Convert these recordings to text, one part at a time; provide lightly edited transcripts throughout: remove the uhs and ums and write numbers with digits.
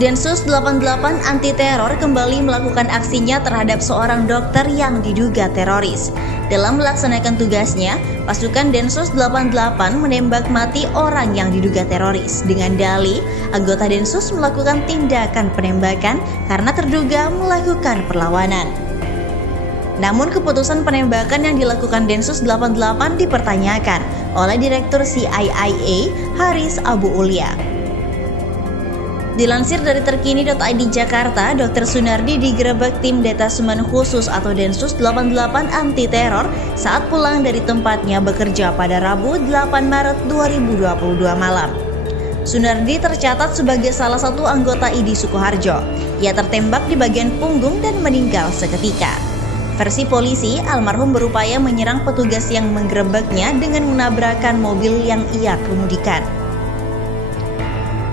Densus 88 anti teror kembali melakukan aksinya terhadap seorang dokter yang diduga teroris. Dalam melaksanakan tugasnya, pasukan Densus 88 menembak mati orang yang diduga teroris. Dengan dalih, anggota Densus melakukan tindakan penembakan karena terduga melakukan perlawanan. Namun keputusan penembakan yang dilakukan Densus 88 dipertanyakan oleh Direktur CIA Haris Abu Ulia. Dilansir dari terkini.id Jakarta, Dr. Sunardi digerebek tim detasemen khusus atau Densus 88 anti teror saat pulang dari tempatnya bekerja pada Rabu 8 Maret 2022 malam. Sunardi tercatat sebagai salah satu anggota ID Sukoharjo. Ia tertembak di bagian punggung dan meninggal seketika. Versi polisi, almarhum berupaya menyerang petugas yang menggerebeknya dengan menabrakkan mobil yang ia kemudikan.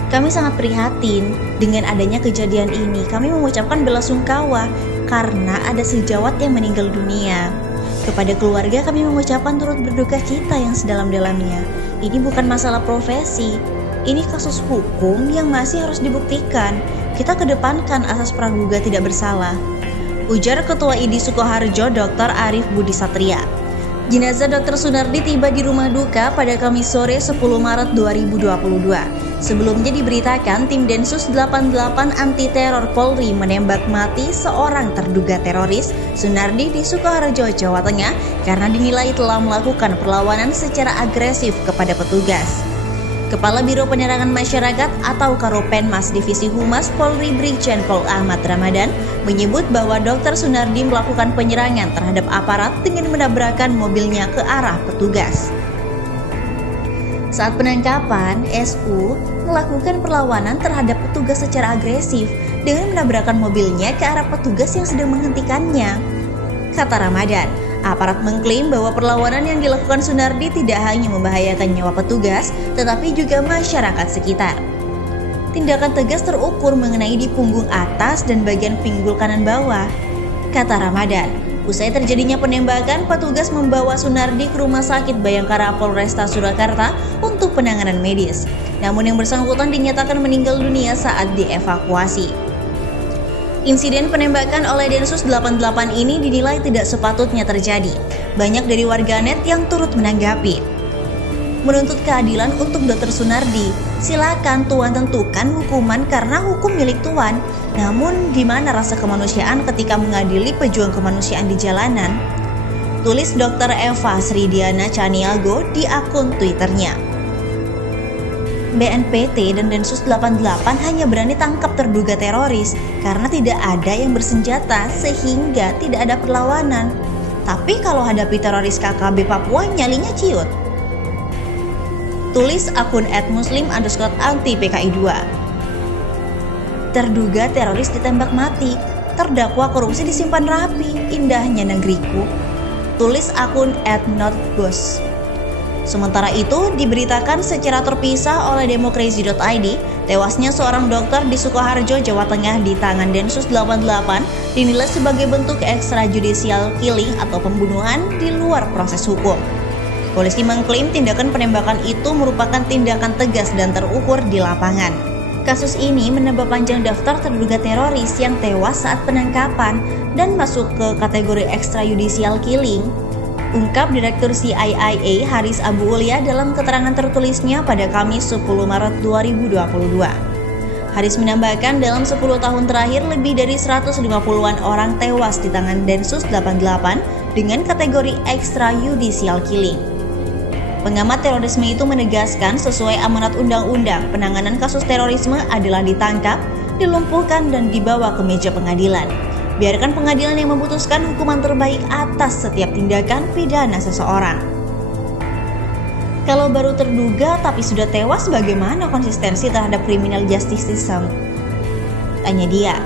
Kami sangat prihatin dengan adanya kejadian ini. Kami mengucapkan belasungkawa karena ada sejawat yang meninggal dunia. Kepada keluarga kami mengucapkan turut berduka cita yang sedalam-dalamnya. Ini bukan masalah profesi, ini kasus hukum yang masih harus dibuktikan. Kita kedepankan asas praduga tidak bersalah, ujar Ketua ID Sukoharjo Dr. Arif Budi Satria. Jenazah Dr. Sunardi tiba di rumah duka pada Kamis sore 10 Maret 2022. Sebelumnya diberitakan tim Densus 88 anti teror Polri menembak mati seorang terduga teroris Sunardi di Sukoharjo, Jawa Tengah karena dinilai telah melakukan perlawanan secara agresif kepada petugas. Kepala Biro Penerangan Masyarakat atau Karopenmas Divisi Humas Polri Brigjen Pol Ahmad Ramadan menyebut bahwa Dr. Sunardi melakukan penyerangan terhadap aparat dengan menabrakkan mobilnya ke arah petugas. Saat penangkapan, SU melakukan perlawanan terhadap petugas secara agresif dengan menabrakkan mobilnya ke arah petugas yang sedang menghentikannya. Kata Ramadan, aparat mengklaim bahwa perlawanan yang dilakukan Sunardi tidak hanya membahayakan nyawa petugas, tetapi juga masyarakat sekitar. Tindakan tegas terukur mengenai di punggung atas dan bagian pinggul kanan bawah. Kata Ramadan, usai terjadinya penembakan, petugas membawa Sunardi ke Rumah Sakit Bayangkara Polresta Surakarta untuk penanganan medis. Namun yang bersangkutan dinyatakan meninggal dunia saat dievakuasi. Insiden penembakan oleh Densus 88 ini dinilai tidak sepatutnya terjadi. Banyak dari warganet yang turut menanggapi. Menuntut keadilan untuk Dr. Sunardi. Silakan Tuan tentukan hukuman karena hukum milik Tuan. Namun di mana rasa kemanusiaan ketika mengadili pejuang kemanusiaan di jalanan? Tulis Dr. Eva Sridiana Caniago di akun Twitternya. BNPT dan Densus 88 hanya berani tangkap terduga teroris karena tidak ada yang bersenjata sehingga tidak ada perlawanan. Tapi kalau hadapi teroris KKB Papua nyalinya ciut. Tulis akun @muslim_anti-PKI2. Terduga teroris ditembak mati, terdakwa korupsi disimpan rapi, indahnya negeriku. Tulis akun @notbos. Sementara itu, diberitakan secara terpisah oleh Demokrasi.id, tewasnya seorang dokter di Sukoharjo, Jawa Tengah di tangan Densus 88 dinilai sebagai bentuk extrajudicial killing atau pembunuhan di luar proses hukum. Polisi mengklaim tindakan penembakan itu merupakan tindakan tegas dan terukur di lapangan. Kasus ini menambah panjang daftar terduga teroris yang tewas saat penangkapan dan masuk ke kategori extrajudicial killing, ungkap Direktur CIA Haris Abu Ulia dalam keterangan tertulisnya pada Kamis 10 Maret 2022. Haris menambahkan dalam 10 tahun terakhir lebih dari 150-an orang tewas di tangan Densus 88 dengan kategori extrajudicial killing. Pengamat terorisme itu menegaskan sesuai amanat undang-undang, penanganan kasus terorisme adalah ditangkap, dilumpuhkan, dan dibawa ke meja pengadilan. Biarkan pengadilan yang memutuskan hukuman terbaik atas setiap tindakan pidana seseorang. Kalau baru terduga tapi sudah tewas, bagaimana konsistensi terhadap criminal justice system? Tanya dia.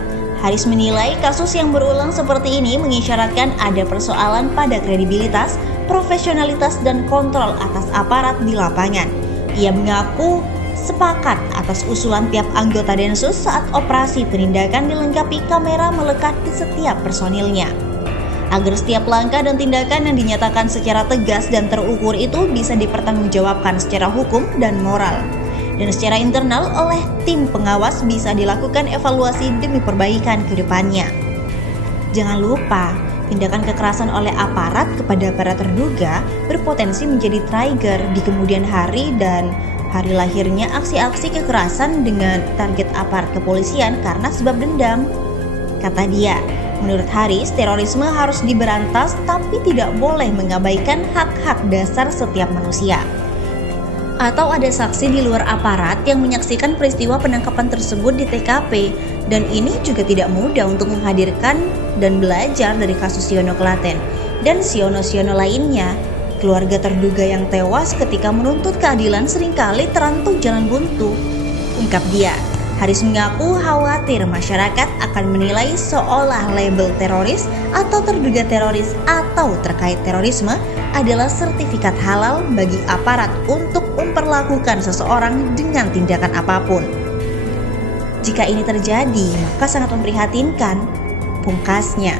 Haris menilai kasus yang berulang seperti ini mengisyaratkan ada persoalan pada kredibilitas, profesionalitas, dan kontrol atas aparat di lapangan. Ia mengaku sepakat atas usulan tiap anggota Densus saat operasi penindakan dilengkapi kamera melekat di setiap personilnya. Agar setiap langkah dan tindakan yang dinyatakan secara tegas dan terukur itu bisa dipertanggungjawabkan secara hukum dan moral. dan secara internal oleh tim pengawas bisa dilakukan evaluasi demi perbaikan ke depannya. Jangan lupa, tindakan kekerasan oleh aparat kepada para terduga berpotensi menjadi trigger di kemudian hari dan hari lahirnya aksi-aksi kekerasan dengan target aparat kepolisian karena sebab dendam. Kata dia, menurut Haris, terorisme harus diberantas tapi tidak boleh mengabaikan hak-hak dasar setiap manusia. Atau ada saksi di luar aparat yang menyaksikan peristiwa penangkapan tersebut di TKP, dan ini juga tidak mudah untuk menghadirkan dan belajar dari kasus Siono Klaten dan siono-siono lainnya. Keluarga terduga yang tewas ketika menuntut keadilan seringkali terantuk jalan buntu, ungkap dia. Haris mengaku khawatir masyarakat akan menilai seolah label teroris atau terduga teroris atau terkait terorisme adalah sertifikat halal bagi aparat untuk memperlakukan seseorang dengan tindakan apapun. Jika ini terjadi, maka sangat memprihatinkan, pungkasnya.